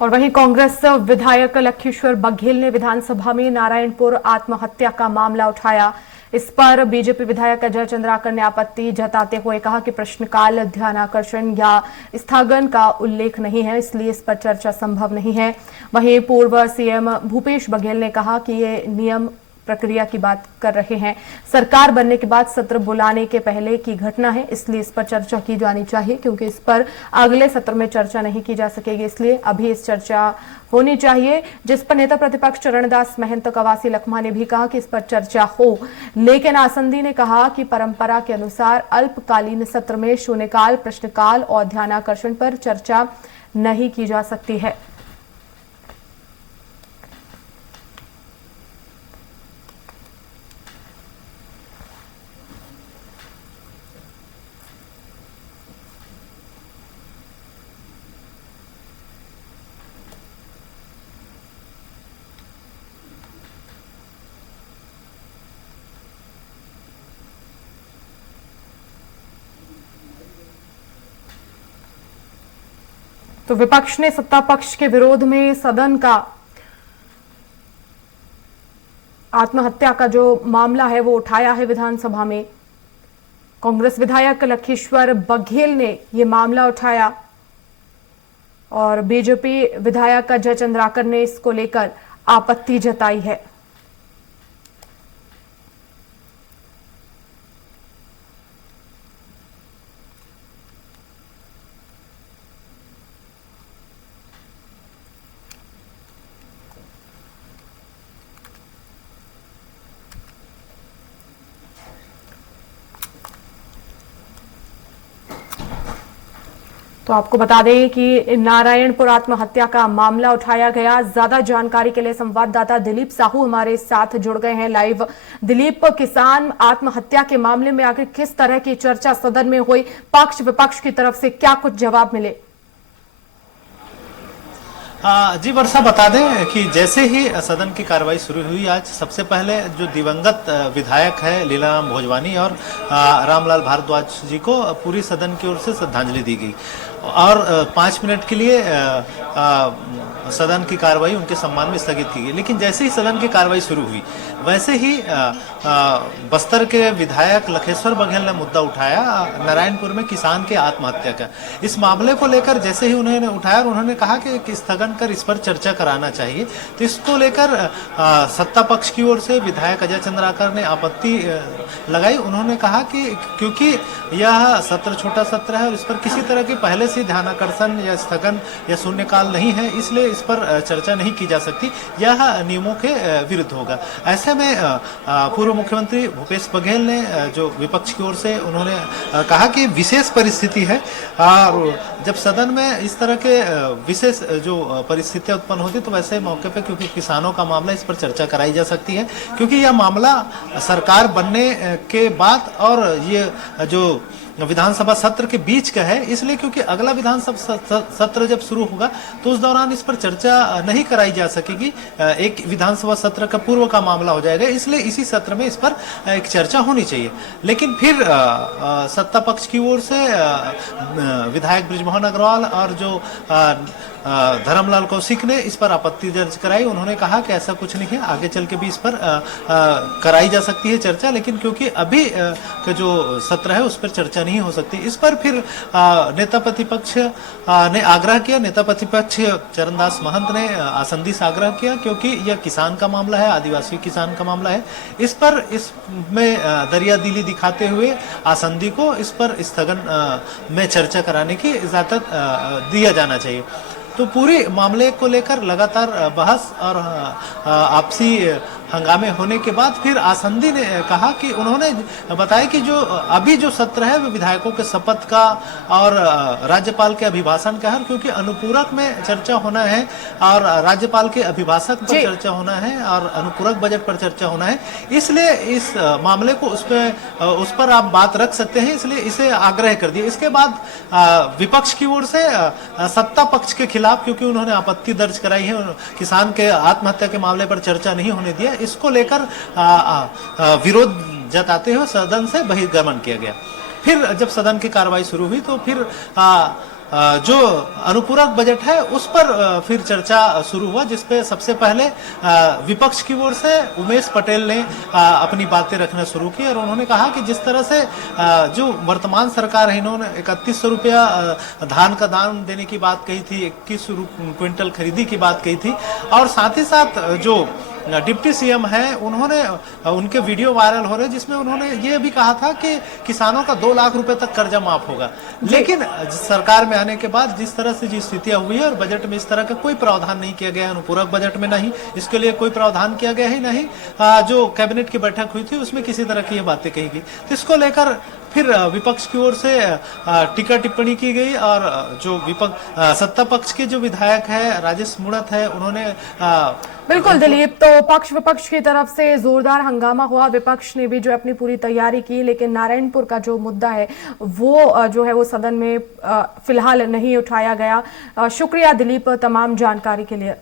और वहीं कांग्रेस विधायक लखीश्वर बघेल ने विधानसभा में नारायणपुर आत्महत्या का मामला उठाया। इस पर बीजेपी विधायक अजय चंद्राकर ने आपत्ति जताते हुए कहा कि प्रश्नकाल, ध्यानाकर्षण या स्थगन का उल्लेख नहीं है, इसलिए इस पर चर्चा संभव नहीं है। वहीं पूर्व सीएम भूपेश बघेल ने कहा कि ये नियम प्रक्रिया की बात कर रहे हैं। सरकार बनने के बाद सत्र बुलाने के पहले की घटना है, इसलिए इस पर चर्चा की जानी चाहिए, क्योंकि इस पर अगले सत्र में चर्चा नहीं की जा सकेगी, इसलिए अभी इस चर्चा होनी चाहिए। जिस पर नेता प्रतिपक्ष चरणदास महंत कवासी लखमा ने भी कहा कि इस पर चर्चा हो, लेकिन आसंदी ने कहा कि परंपरा के अनुसार अल्पकालीन सत्र में शून्यकाल, प्रश्नकाल और ध्यानाकर्षण पर चर्चा नहीं की जा सकती है। तो विपक्ष ने सत्ता पक्ष के विरोध में सदन का आत्महत्या का जो मामला है वो उठाया है विधानसभा में। कांग्रेस विधायक लखीश्वर बघेल ने ये मामला उठाया और बीजेपी विधायक अजय चंद्राकर ने इसको लेकर आपत्ति जताई है। तो आपको बता दें कि नारायणपुर आत्महत्या का मामला उठाया गया। ज्यादा जानकारी के लिए संवाददाता दिलीप साहू हमारे साथ जुड़ गए हैं लाइव। दिलीप, किसान आत्महत्या के मामले में आखिर किस तरह की चर्चा सदन में हुई, पक्ष विपक्ष की तरफ से क्या कुछ जवाब मिले? जी वर्षा, बता दें कि जैसे ही सदन की कार्रवाई शुरू हुई, आज सबसे पहले जो दिवंगत विधायक है लीलाराम भोजवानी और रामलाल भारद्वाज जी को पूरी सदन की ओर से श्रद्धांजलि दी गई और 5 मिनट के लिए सदन की कार्रवाई उनके सम्मान में स्थगित की गई। लेकिन जैसे ही सदन की कार्रवाई शुरू हुई, वैसे ही बस्तर के विधायक लखेश्वर बघेल ने मुद्दा उठाया नारायणपुर में किसान के आत्महत्या का। इस मामले को लेकर जैसे ही उन्होंने उठाया, उन्होंने कहा कि स्थगन कर इस पर चर्चा कराना चाहिए। तो इसको लेकर सत्ता पक्ष की ओर से विधायक अजय चंद्राकर ने आपत्ति लगाई। उन्होंने कहा कि क्योंकि यह सत्र छोटा सत्र है और इस पर किसी तरह की पहले से ध्यानाकर्षण या स्थगन या शून्यकाल नहीं है, इसलिए इस पर चर्चा नहीं की जा सकती, यह नियमों के विरुद्ध होगा। ऐसे में पूर्व मुख्यमंत्री भूपेश बघेल ने जो विपक्ष की ओर से उन्होंने कहा कि विशेष परिस्थिति है और जब सदन में इस तरह के विशेष जो परिस्थितियां उत्पन्न होती तो वैसे मौके पे क्योंकि किसानों का मामला, इस पर चर्चा कराई जा सकती है, क्योंकि यह मामला सरकार बनने के बाद और ये जो विधानसभा सत्र के बीच का है, इसलिए क्योंकि अगला विधानसभा सत्र जब शुरू होगा तो उस दौरान इस पर चर्चा नहीं कराई जा सकेगी। एक विधानसभा सत्र का पूर्व का मामला हो जाएगा, इसलिए इसी सत्र में इस पर एक चर्चा होनी चाहिए। लेकिन फिर सत्ता पक्ष की ओर से विधायक बृजमोहन अग्रवाल और जो धर्मलाल कौशिक ने इस पर आपत्ति दर्ज कराई। उन्होंने कहा कि ऐसा कुछ नहीं है, आगे चल के भी इस पर कराई जा सकती है चर्चा, लेकिन क्योंकि अभी का जो सत्र है उस पर चर्चा नहीं हो सकती। इस पर फिर नेता प्रतिपक्ष ने आग्रह किया, नेता प्रतिपक्ष चरणदास महंत ने आसंदी से आग्रह किया, क्योंकि यह किसान का मामला है, आदिवासी किसान का मामला है। इस पर इसमें दरिया दिली दिखाते हुए आसंदी को इस पर स्थगन में चर्चा कराने की इजाजत दिया जाना चाहिए। तो पूरे मामले को लेकर लगातार बहस और आपसी हंगामे होने के बाद फिर आसंदी ने कहा कि उन्होंने बताया कि जो अभी जो सत्र है वो विधायकों के शपथ का और राज्यपाल के अभिभाषण का है, क्योंकि अनुपूरक में चर्चा होना है और राज्यपाल के अभिभाषण पर चर्चा होना है और अनुपूरक बजट पर चर्चा होना है, इसलिए इस मामले को उस पर आप बात रख सकते हैं, इसलिए इसे आग्रह कर दिया। इसके बाद विपक्ष की ओर से सत्ता पक्ष के खिलाफ, क्योंकि उन्होंने आपत्ति दर्ज कराई है, किसान के आत्महत्या के मामले पर चर्चा नहीं होने दिया, इसको लेकर विरोध जताते हुए सदन से बहिर्गमन किया गया। फिर जब सदन की कार्रवाई शुरू हुई तो फिर जो अनुपूरक बजट है उस पर फिर चर्चा शुरू हुआ, जिसपे सबसे पहले विपक्ष की ओर से उमेश पटेल ने अपनी बातें रखना शुरू की और उन्होंने कहा कि जिस तरह से जो वर्तमान सरकार है, इन्होंने 3100 रुपया धान का दाम देने की बात कही थी, 21 क्विंटल खरीदी की बात कही थी, और साथ ही साथ जो डिप्टी सीएम है उन्होंने उनके वीडियो वायरल हो रहे जिसमें उन्होंने ये भी कहा था कि किसानों का 2 लाख रुपए तक कर्जा माफ होगा। लेकिन सरकार में आने के बाद जिस तरह से जी स्थितियां हुई है और बजट में इस तरह का कोई प्रावधान नहीं किया गया है, अनुपूरक बजट में नहीं इसके लिए कोई प्रावधान किया गया है, नहीं जो कैबिनेट की बैठक हुई थी उसमें किसी तरह की ये बातें कही गई, तो इसको लेकर फिर विपक्ष की ओर से टीका टिप्पणी की गई और जो विपक्ष सत्ता पक्ष के जो विधायक है राजेश मूणत है उन्होंने बिल्कुल दिलीप, तो पक्ष विपक्ष की तरफ से जोरदार हंगामा हुआ। विपक्ष ने भी जो अपनी पूरी तैयारी की, लेकिन नारायणपुर का जो मुद्दा है वो जो है वो सदन में फिलहाल नहीं उठाया गया। शुक्रिया दिलीप तमाम जानकारी के लिए।